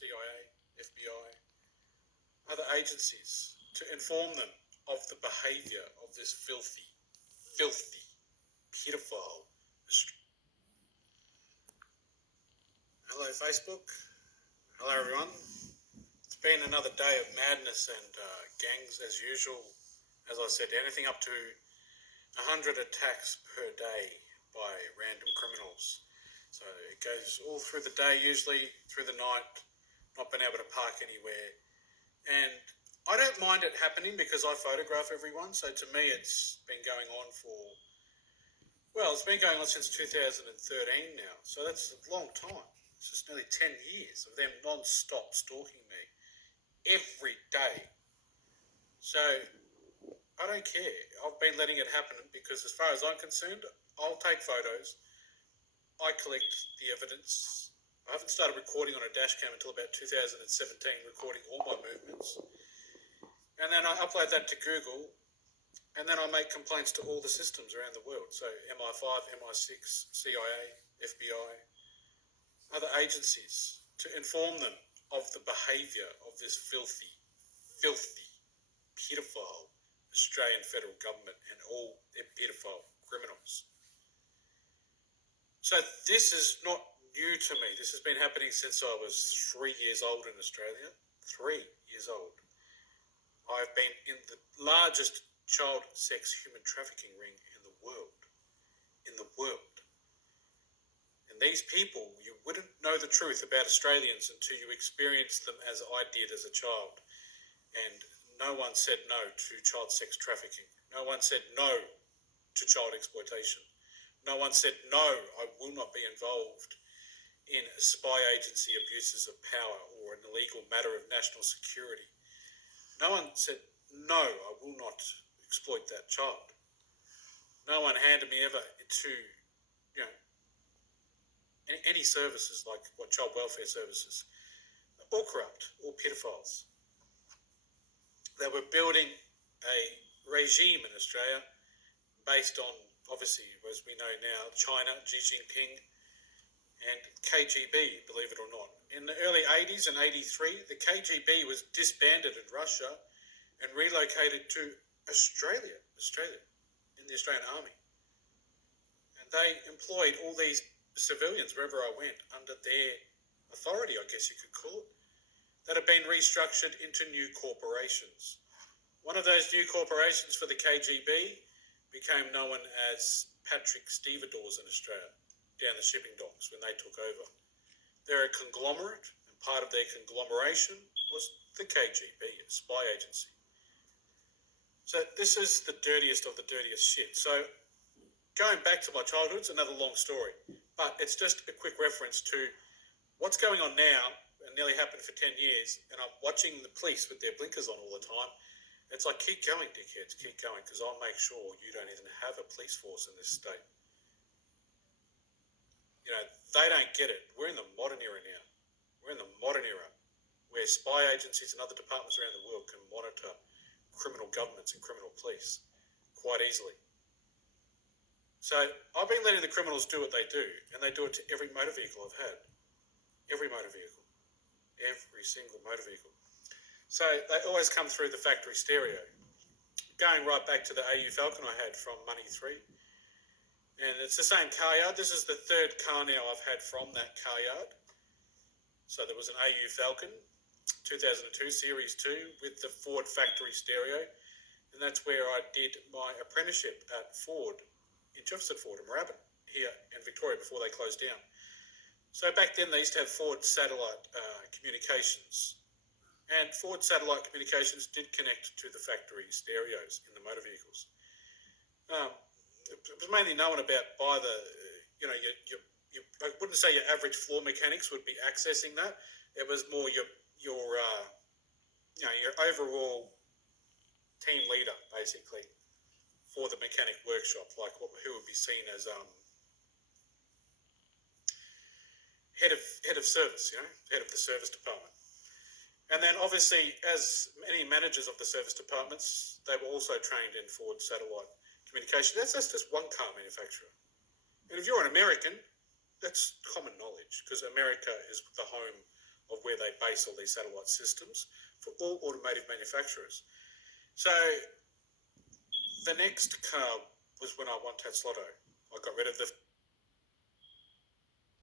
CIA, FBI, other agencies to inform them of the behaviour of this filthy, paedophile. Hello Facebook, hello everyone. It's been another day of madness and gangs as usual. As I said, anything up to 100 attacks per day by random criminals. So it goes all through the day, usually through the night, not being able to park anywhere. And I don't mind it happening because I photograph everyone. So to me, it's been going on it's been going on since 2013 now. So that's a long time. It's just nearly 10 years of them non-stop stalking me every day. So I don't care. I've been letting it happen because as far as I'm concerned, I'll take photos. I collect the evidence. I haven't started recording on a dash cam until about 2017, recording all my movements. And then I upload that to Google, and then I make complaints to all the systems around the world. So MI5, MI6, CIA, FBI, other agencies to inform them of the behaviour of this filthy, paedophile Australian federal government and all their paedophile criminals. So this is not new to me. This has been happening since I was 3 years old in Australia. 3 years old. I've been in the largest child sex human trafficking ring in the world. In the world. And these people, you wouldn't know the truth about Australians until you experienced them as I did as a child. And no one said no to child sex trafficking. No one said no to child exploitation. No one said no, I will not be involved in spy agency abuses of power or an illegal matter of national security. No one said no, I will not exploit that child. No one handed me ever to, any services like child welfare services. All corrupt, all pedophiles. They were building a regime in Australia based on, obviously, as we know now, China, Xi Jinping, and KGB, believe it or not. In the early 80s and 83, the KGB was disbanded in Russia and relocated to Australia, in the Australian Army. And they employed all these civilians wherever I went under their authority, I guess you could call it, that have been restructured into new corporations. One of those new corporations for the KGB became known as Patrick Stevedores in Australia, down the shipping docks when they took over. They're a conglomerate, and part of their conglomeration was the KGB, a spy agency. So this is the dirtiest of the dirtiest shit. So going back to my childhood, it's another long story, but it's just a quick reference to what's going on now, and nearly happened for 10 years, and I'm watching the police with their blinkers on all the time. It's like, keep going, dickheads, keep going, because I'll make sure you don't even have a police force in this state. They don't get it. We're in the modern era now. We're in the modern era where spy agencies and other departments around the world can monitor criminal governments and criminal police quite easily. So I've been letting the criminals do what they do, and they do it to every motor vehicle I've had. Every motor vehicle. Every single motor vehicle. So they always come through the factory stereo. Going right back to the AU Falcon I had from Money 3. And it's the same car yard. This is the third car now I've had from that car yard. So there was an AU Falcon, 2002, Series 2, with the Ford factory stereo. And that's where I did my apprenticeship at Ford, in Jefferson Ford in Moorabbin, here in Victoria, before they closed down. So back then they used to have Ford satellite communications. And Ford satellite communications did connect to the factory stereos in the motor vehicles. It was mainly known about by the, I wouldn't say your average floor mechanics would be accessing that. It was more your overall team leader, basically, for the mechanic workshop, like who would be seen as head of service, head of the service department. And then obviously, as many managers of the service departments, they were also trained in Ford satellite communication. That's just one car manufacturer. And if you're an American, that's common knowledge, because America is the home of where they base all these satellite systems for all automotive manufacturers. So the next car was when I won Tats Lotto. I got rid of the